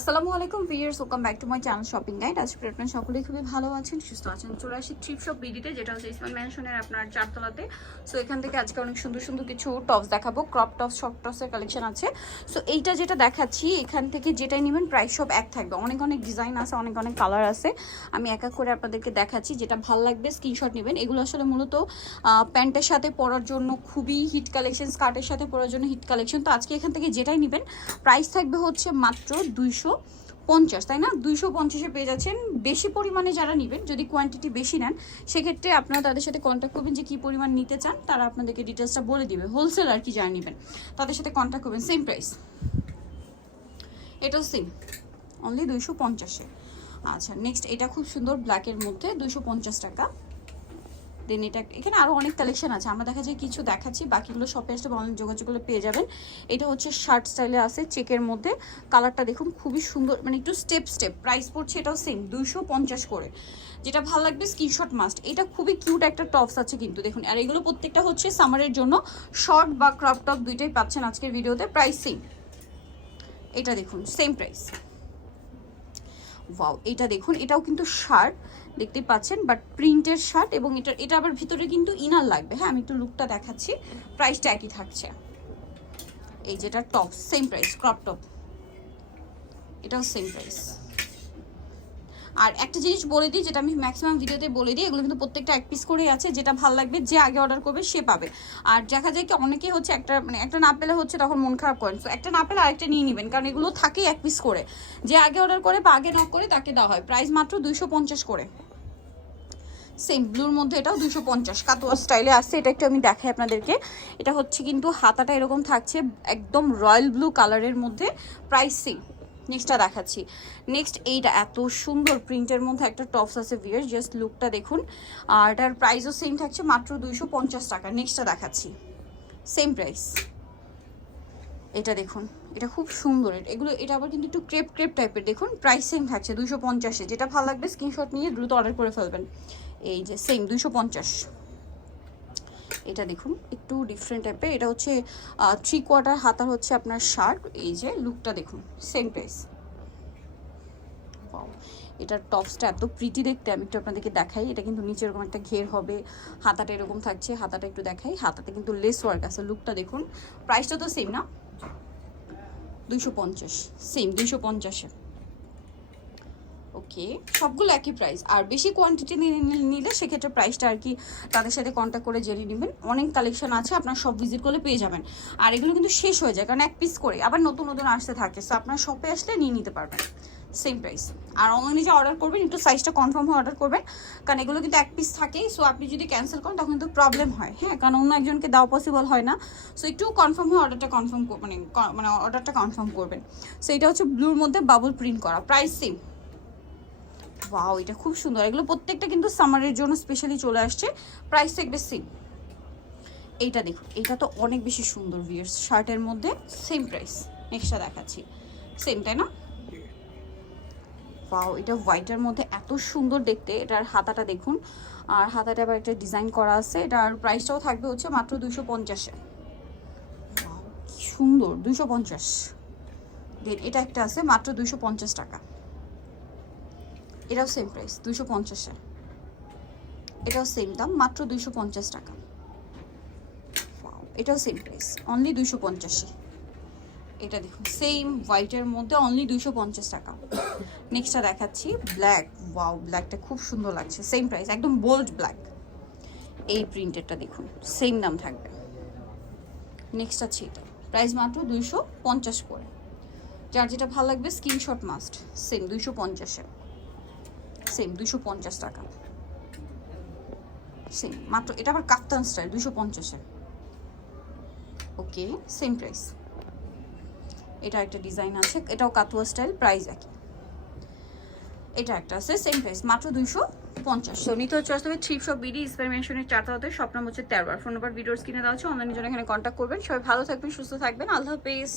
আসসালামু আলাইকুম viewers welcome back to my channel shopping guide আজকে আপনারা সকলেই খুবই ভালো আছেন, সুস্থ আছেন। চলে আসি ট্রিপ শপ বিডিতে যেটা হচ্ছে ইসমান ম্যানশনের আপনার চারতলাতে। সো এখান থেকে আজকে অনেক সুন্দর সুন্দর কিছু টপস দেখাবো। ক্রপ টপস শর্ট টপসের কালেকশন আছে। সো এইটা যেটা দেখাচ্ছি, এখান থেকে যেটাই নেবেন প্রাইস সব এক থাকবে। অনেক অনেক ডিজাইন আছে, অনেক অনেক কালার আছে। আমি এক এক করে আপনাদেরকে দেখাচ্ছি, যেটা ভালো লাগবে স্ক্রিনশট নেবেন। এগুলো আসলে মূলত প্যান্টের সাথে পরার জন্য খুবই হিট কালেকশন স্কার্টের সাথে পরার জন্য হিট কালেকশন তো আজকে এখান থেকে যেটাই নেবেন প্রাইস থাকবে হচ্ছে মাত্র দুইশো পঞ্চাশ, তাই না? দুইশো পঞ্চাশে পেয়ে যাচ্ছেন। বেশি পরিমাণে যারা নেবেন, যদি কোয়ান্টিটি বেশি নেন, সেক্ষেত্রে আপনারা তাদের সাথে কন্ট্যাক্ট করবেন যে কী পরিমাণ নিতে চান। তারা আপনাদেরকে ডিটেলসটা বলে দিবে। হোলসেল আর কি যারা নেবেন, তাদের সাথে কন্ট্যাক্ট করবেন। সেম প্রাইস এটাও সেম অনলি দুইশো পঞ্চাশে। আচ্ছা নেক্সট এটা খুব সুন্দর ব্ল্যাকের মধ্যে, দুইশো পঞ্চাশ টাকা। দেন এটা, এখানে আরও অনেক কালেকশন আছে। আমরা দেখা যায় কিছু দেখাচ্ছি, বাকিগুলো শপে আসলে অনেক যোগাযোগগুলো পেয়ে যাবেন। এটা হচ্ছে শার্ট স্টাইলে আছে চেকের মধ্যে। কালারটা দেখুন, খুবই সুন্দর মানে একটু স্টেপ স্টেপ প্রাইস পড়ছে এটাও সেম দুইশো পঞ্চাশ করে। যেটা ভালো লাগবে স্ক্রিনশট মাস্ট এটা খুবই কিউট একটা টপস আছে কিন্তু, দেখুন। আর এগুলো প্রত্যেকটা হচ্ছে সামারের জন্য শর্ট বা ক্রপ টপ দুইটাই পাচ্ছেন আজকের ভিডিওতে প্রাইস সেম এটা দেখুন সেম প্রাইস ওয়াও এটা দেখুন, এটাও কিন্তু শার্ট দেখতে পাচ্ছেন বাট প্রিন্টের শার্ট এবং এটা এটা আবার ভিতরে কিন্তু ইনার লাগবে। হ্যাঁ আমি একটু লুকটা দেখাচ্ছি প্রাইসটা একই থাকছে। এই যেটা top same price crop top এটাও সেম প্রাইস আর একটা জিনিস বলে দিই, যেটা আমি ম্যাক্সিমাম ভিডিওতে বলে দিই, এগুলো কিন্তু প্রত্যেকটা এক পিস করেই আছে, যেটা ভালো লাগবে, যে আগে অর্ডার করবে, সে পাবে। আর দেখা যায় কি, অনেকে হচ্ছে একটা মানে একটা না পেলে হচ্ছে তখন মন খারাপ করেন। তো একটা না পেলে আরেকটা নিয়ে নেবেন, কারণ এগুলো থাকেই এক পিস করে। যে আগে অর্ডার করে বা আগে নক করে তাকে দেওয়া হয়। প্রাইস মাত্র দুইশো পঞ্চাশ করে। সেম ব্লুর মধ্যে এটাও দুশো পঞ্চাশ। কাতোয়া স্টাইলে আসছে এটা একটু আমি দেখাই আপনাদেরকে। এটা হচ্ছে কিন্তু হাতাটা এরকম থাকছে, একদম রয়্যাল ব্লু কালারের মধ্যে প্রাইস সেম নেক্সটটা দেখাচ্ছি। নেক্সট এইটা এত সুন্দর প্রিন্টের মধ্যে একটা টপস আছে ভিয়ার জাস্ট লুকটা দেখুন। আর এটার প্রাইসও সেম থাকছে মাত্র দুইশো পঞ্চাশ টাকা। নেক্সটটা দেখাচ্ছি। সেম প্রাইস এটা দেখুন, এটা খুব সুন্দর। এগুলো, এটা আবার কিন্তু একটু ক্রেপ ক্রেপ টাইপের দেখুন প্রাইস সেম থাকছে দুশো পঞ্চাশে। যেটা ভালো লাগবে স্ক্রিনশট নিয়ে দ্রুত অর্ডার করে ফেলবেন। এই যে সেম দুশো পঞ্চাশ। এটা দেখুন, একটু ডিফারেন্ট টাইপের এটা হচ্ছে থ্রি কোয়ার্টার হাতার হচ্ছে আপনার শার্ট এই যে লুকটা দেখুন সেম প্রাইস এটার টপসটা এত প্রিটি দেখতে, আমি একটু আপনাদেরকে দেখাই। এটা কিন্তু নিচে এরকম একটা ঘের হবে। হাতাটা এরকম থাকছে, হাতাটা একটু দেখাই। হাতাতে কিন্তু লেস ওয়ার্ক আছে। লুকটা দেখুন প্রাইসটা তো সেম না? দুইশো পঞ্চাশ। সেম দুইশো পঞ্চাশে ওকে সবগুলো একই প্রাইস আর বেশি কোয়ান্টিটি নিলে সেক্ষেত্রে প্রাইসটা আর কি তাদের সাথে কন্ট্যাক্ট করে জেনে নেবেন। অনেক কালেকশন আছে, আপনার সব ভিজিট করলে পেয়ে যাবেন। আর এগুলো কিন্তু শেষ হয়ে যায়, কারণ এক পিস করে। আবার নতুন নতুন আসতে থাকে সো আপনার শপে আসলে নিয়ে নিতে পারবেন। সেম প্রাইস আর অনলাইনে যে অর্ডার করবেন, একটু সাইজটা কনফার্ম হয়ে অর্ডার করবেন, কারণ এগুলো কিন্তু এক পিস থাকেই সো আপনি যদি ক্যান্সেল করেন, তখন কিন্তু প্রবলেম হয়। হ্যাঁ কারণ অন্য একজনকে দেওয়া পসিবল হয় না। সো একটু কনফার্ম হয়ে অর্ডারটা কনফার্ম মানে মানে অর্ডারটা কনফার্ম করবেন। সো এটা হচ্ছে ব্লুর মধ্যে বাবল প্রিন্ট করা। প্রাইস সেম ওয়াও এটা খুব সুন্দর। এগুলো প্রত্যেকটা কিন্তু সামারের জন্য স্পেশালি চলে আসছে। প্রাইস থাকবে সেম এইটা দেখুন, এটা তো অনেক বেশি সুন্দর ভিয়ার্স শার্টের মধ্যে সেম প্রাইস নেক্সটটা দেখাচ্ছি। সেম তাই না? ওয়াও এটা হোয়াইটের মধ্যে এত সুন্দর দেখতে। এটার হাতাটা দেখুন। আর হাতাটা আবার একটা ডিজাইন করা আছে। এটার প্রাইসটাও থাকবে হচ্ছে মাত্র দুশো পঞ্চাশে। সুন্দর। দুশো পঞ্চাশ। দেন এটা একটা আছে মাত্র দুশো পঞ্চাশ টাকা। এটাও সেম প্রাইস দুশো পঞ্চাশে এটাও সেম দাম, মাত্র দুইশো পঞ্চাশ টাকা। এটাও সেম প্রাইস অনলি দুইশো পঞ্চাশে এটা দেখুন সেম হোয়াইটের মধ্যে অনলি দুইশো পঞ্চাশ টাকা। নেক্সটটা দেখাচ্ছি ব্ল্যাক ওয়াও ব্ল্যাকটা খুব সুন্দর লাগছে সেম প্রাইস একদম বোল্ড ব্ল্যাক এই প্রিন্টেরটা দেখুন সেম দাম থাকবে। নেক্সট আছে এটা প্রাইস মাত্র দুইশো পঞ্চাশ করে। যার যেটা ভালো লাগবে স্ক্রিনশট মাস্ট সেম দুইশো পঞ্চাশে সেম দুশো পঞ্চাশ টাকা। সেম মাত্র, এটা আবার কাফতান স্টাইল দুশো পঞ্চাশে। ওকে সেম প্রাইস এটা একটা ডিজাইন আছে, এটাও কাতুয়া স্টাইল প্রাইস একই। এটা একটা আছে সেম প্রাইস মাত্র দুইশো পঞ্চাশ। সো নিতে হচ্ছে আসলে থ্রিপ শপ বিডি ইন্সপাইরেশনের চারটাতে স্বপ্ন হচ্ছে তেরো আর ফোন নাম্বার ভিডিওস কিনে দেওয়া হচ্ছে অনলাইনের জন্য এখানে কন্ট্যাক্ট করবেন। সবাই ভালো থাকবেন, সুস্থ থাকবেন। আল্লাহ হাফেজ।